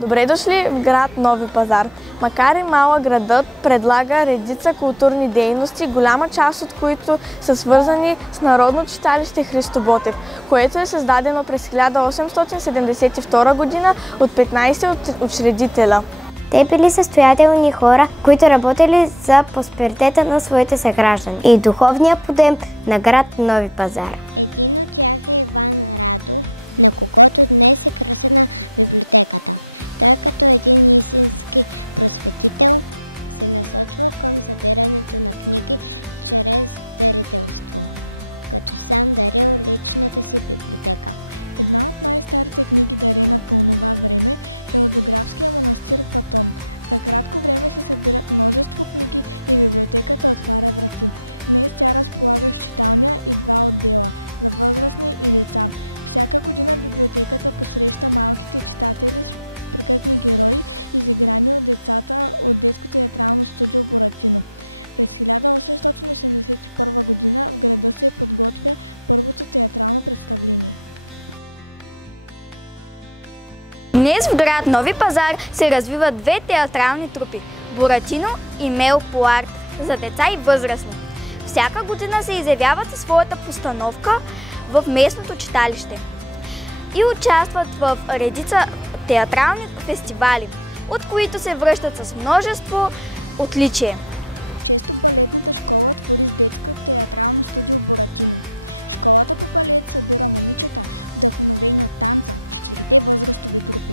Добре дошли в град Нови пазар. Макар и малък, градът предлага редица културни дейности, голяма част от които са свързани с Народно читалище Христо Ботев, което е създадено през 1872 година от 15 учредителя. Те били състоятелни хора, които работили за просперитета на своите съграждани и духовния подем на град Нови пазар. Един от тях е Иван Радов, на когото днес е кръстена библиотеката. Той като един истински просветител се насочва към събирането на книги чрез дарителство, като сам дарил личната си библиотека. Една от най-старите книги, дарена по това време, е от Дографския манастир в Атон. За кратко време се събират множество книги и библиотеката отваря врати. Днес тя разполага с читалня и 2 отдела – за възрастни и деца. Всяка година библиотеката посреща малките читатели с приказни герои, изиграни от децата от детско театрално студио Буратино. През 1881 година в града се подготвя първото театрално представление. Днес в град Нови пазар се развиват 2 театрални трупи – Буратино и Мел Полар за деца и възрастни. Всяка година се изявяват със своята постановка в местното читалище и участват в редица театрални фестивали, от които се връщат с множество отличие. Често балетната школа твори с детско театрално студио Буратино. Школата по балет събира момичета, вдъхновени от танца в 4 възрастови групи.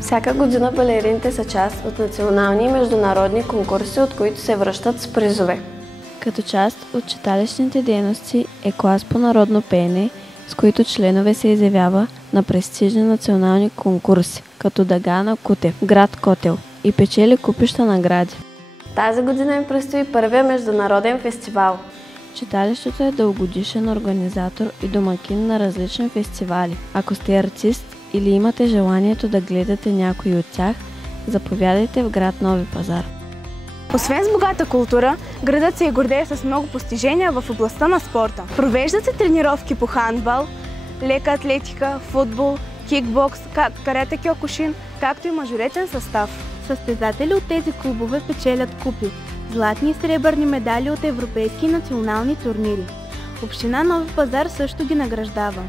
Всяка година балерините са част от национални и международни конкурси, от които се връщат с призове. Като част от читалищните дейности е клас по народно пеене, с които членове се изявява на престижни национални конкурси, като Дагана Кутев, град Котел, и печели купища награди. Тази година им предстои първия международен фестивал. Читалището е дългогодишен организатор и домакин на различни фестивали. Ако сте артист или имате желанието да гледате някой от тях, заповядайте в град Нови пазар. Освен с богата култура, градът се гордее с много постижения в областта на спорта. Провеждат се тренировки по хандбал, лека атлетика, футбол, кикбокс, карате кьокушин, както и мажоретен състав. Състезатели от тези клубове печелят купи, златни и сребърни медали от европейски и национални турнири. Община Нови пазар също ги награждава.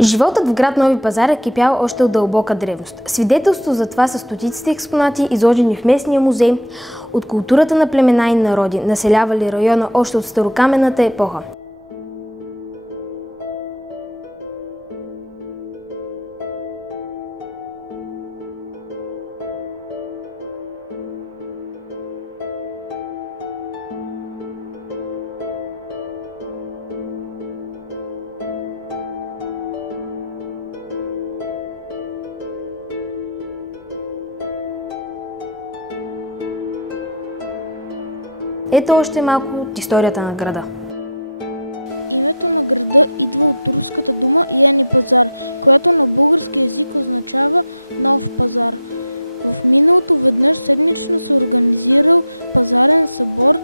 Животът в град Нови пазар е кипял още от дълбока древност. Свидетелство за това са стотиците експонати, изложени в местния музей от културата на племена и народи, населявали района още от старокаменната епоха. Ето още малко от историята на града. Името на града идва от турската дума Яни пазар, която на български език означава нов пазар. В миналото веднъж седмично се организирал пазарен събор,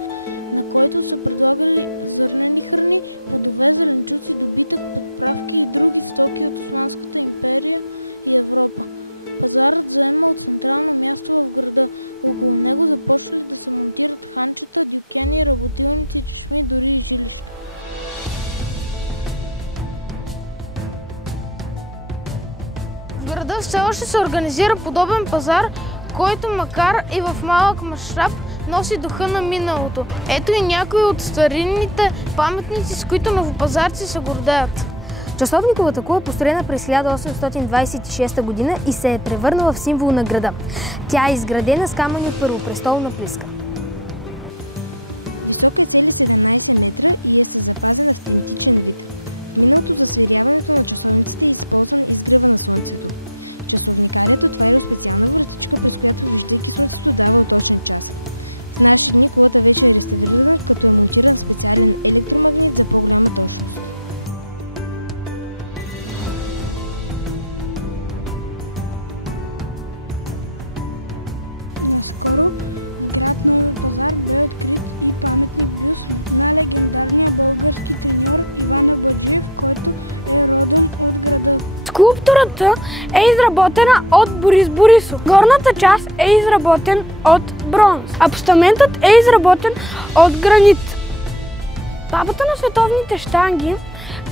на който са предлагали зърнени храни, плодове, зеленчуци, добитък, подправки и други стоки от Османската империя и Европа. Пазарът заемал централно място в града. Около него започнали да се монтират ханчета, дюкяни, работилници, чешми, дори и жилища. В града все още се организира подобен пазар, който макар и в малък мащаб носи духа на миналото. Ето и някои от старинните паметници, с които новопазарци се гордеят. Часовниковата кула е построена през 1826 година и се е превърнала в символ на града. Тя е изградена с камъни от първопрестолна плиска. Висока е цели 17 метра и е със запазен автентичен вид. В миналото за сверяването на часовниците е използван изгрева на слънцето. Часовникарят отваря специална вратичка, през която, виждайки слънцето, дава точен час. В наши дни кулата вече е реставрирана, като е монтиран специален електромагнит за по-голяма точност. Наскоро в град Нови пазар бе открит и паметник бюст на легендарния български треньор Иван Абаджиев, който е родом от града. Скулптурата е изработена от Борис Борисов. Горната част е изработен от бронз, а постаментът е изработен от гранит. Папата на световните щанги,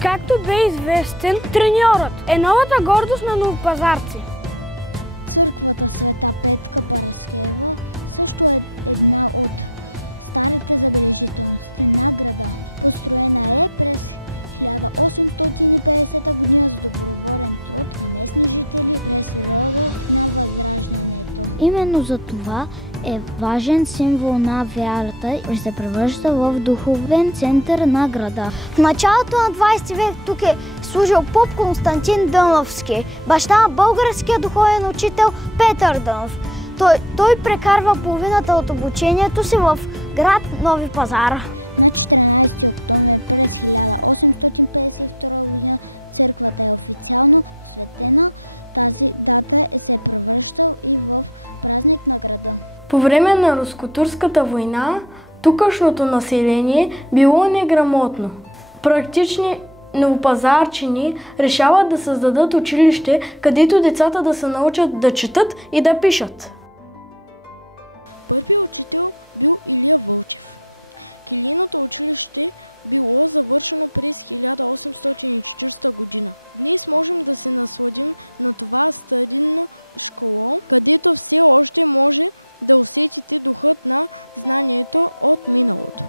както бе известен, треньорът, е новата гордост на новопазарци. Църквата Света Петка Параскева също е една от старите забележителности на града. Построена е през 1850 година за доброволен труд на местни жители през периода на Възраждането. Именно за това е важен символ на вярата и се превръща в духовен център на града. В началото на 20 век тук е служил поп Константин Дъновски, баща на българския духовен учител Петър Дънов. Той прекарва половината от обучението си в град Нови пазар. На 14 октомври през 1852 година църквата е официално осветена. Тази дата се превръща и в празник на града. По време на Руско-турската война тукашното население било неграмотно. Практични новопазарчини решават да създадат училище, където децата да се научат да четат и да пишат. Първият учител бил Илия Вълчев. Килийното училище било завършено през 1840 година. Днес можем да се насладим на това старинно школо, където все още може да усетите духът на знанието от миналото.